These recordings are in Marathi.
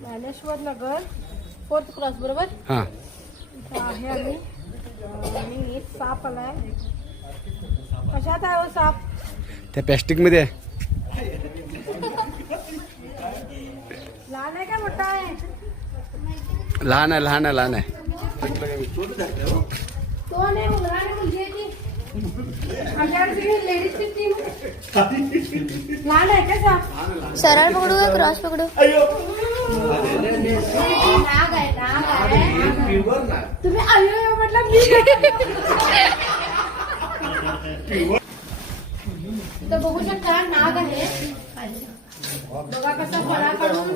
ज्ञानेश्वर नगर 4th क्रॉस बरोबर. हां इथं आहे आम्ही आणि साप आलाय. कशात आहे हो साप? त्या प्लॅस्टिकमध्ये आहे. लहान आहे का मोठा आहे? लहान आहे लहान आहे लहान आहे. तो नाही मुलगा आणि मुलगी आहे ती. आमच्याकडे लेडीजची टीम. लहान आहे का साप? सरळ पकडू का क्रॉस पकडू? नाग आहे नाग आहे. तुम्ही अयो म्हटलं मी. तर बघू शकता नाग आहे. बघा कसा फळा काढून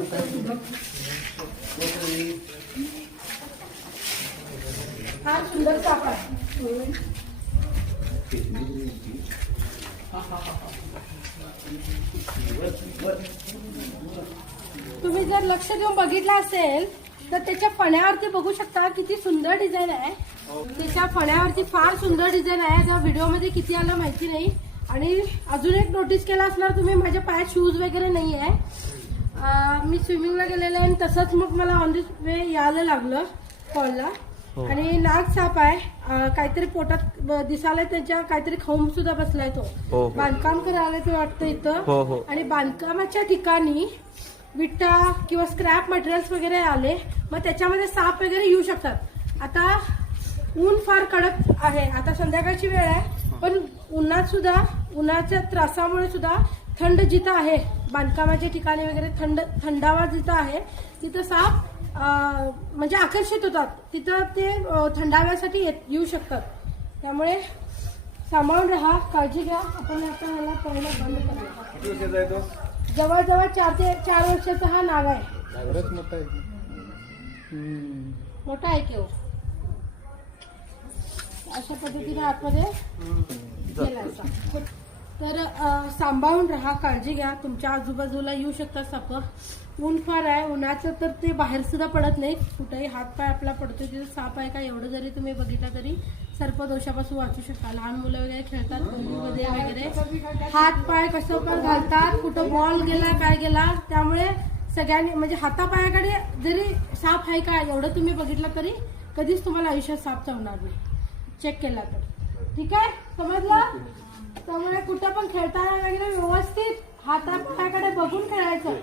हा सुंदर साप आहे. तुम्ही जर लक्ष देऊन बघितलं असेल तर त्याच्या फण्यावरती बघू शकता किती सुंदर डिझाईन आहे. त्याच्या फण्यावरती फार सुंदर डिझाईन आहे. त्या व्हिडिओमध्ये किती आलं माहिती नाही. आणि अजून एक नोटीस केला असणार तुम्ही, माझ्या पायात शूज वगैरे नाही आहे. मी स्विमिंगला गेलेले आणि तसंच मग मला ऑन दिस वे यायला लागलं फॉलला. आणि नाग साप आहे. काहीतरी पोटात दिसायला त्याच्या काहीतरी खाऊन सुद्धा बसलाय तो. बांधकाम करायला ते वाटतं इथं. आणि बांधकामाच्या ठिकाणी विटा किंवा स्क्रॅप मटेरियल्स वगैरे आले मग त्याच्यामध्ये साप वगैरे येऊ शकतात. आता ऊन फार कडक आहे. आता संध्याकाळची वेळ आहे पण उन्हात सुद्धा उन्हाच्या त्रासामुळे सुद्धा थंड जिथं आहे बांधकामाच्या ठिकाणी वगैरे थंडावा जिथं आहे तिथं साप म्हणजे आकर्षित होतात. तिथं ते थंडाव्यासाठी येऊ शकतात. त्यामुळे सांभाळून राहा, काळजी घ्या. आपण आता ह्याला पहिलं बंद करूया. जवळजवळ 4 वर्षाचा हा नाग आहे. मोठा आहे की हो. अशा पद्धतीने आतमध्ये गेला. तर सांभाळून राहा, काळजी घ्या. तुमच्या आजूबाजूला येऊ शकतात साप. ऊन फार आहे. उन्हाचं तर ते बाहेर सुद्धा पडत नाही. कुठेही हात पाय आपला पडतो तिथे साप आहे का एवढं जरी तुम्ही बघितलं तरी सर्पदोषापासून वाचू शकता. लहान मुलं वगैरे खेळतात गल्लीमध्ये वगैरे हात पाय कसं पण घालतात. कुठं बॉल गेला काय गेला त्यामुळे सगळ्यांनी म्हणजे हातापायाकडे जरी साप आहे का एवढं तुम्ही बघितलं तरी कधीच तुम्हाला आयुष्यात साप चावणार नाही चेक केला तर. ठीक आहे, समजलं? त्यामुळे कुठं पण खेळताना वगैरे व्यवस्थित हातापायाकडे बघून खेळायचं.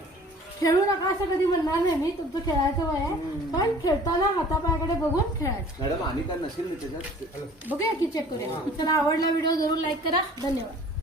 खेळू नका असं कधी म्हणणार नाही मी. तुमचं खेळायचं वय आहे पण खेळताना हातापायाकडे बघून खेळायचं. मॅडम आणि काय नसेल त्याच्यात बघूया की चेक करूया. चला, आवडला व्हिडिओ जरूर लाईक करा. धन्यवाद.